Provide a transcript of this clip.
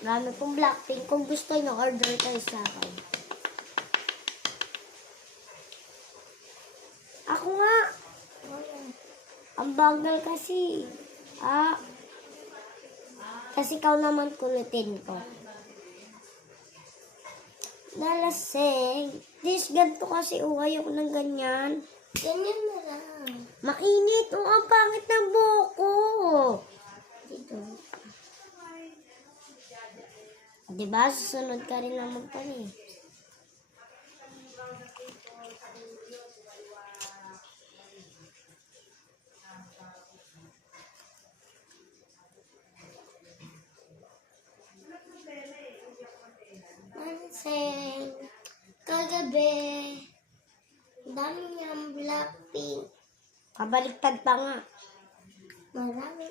Marami pong Blackpink. Kung gusto nyo, order kayo sa akin. Ako nga. Ang bagal kasi. Kasi ikaw naman kulitin ko. Nalasing. This, ganito kasi. Ayoko ng ganyan. Ganyan na lang. Mainit. Ang pangit ng buhok ko. Dito. Diba? Susunod ka rin naman pa eh. Manseng. Kagabi. Dami niyang Blackpink. Kabaliktad pa nga. Marami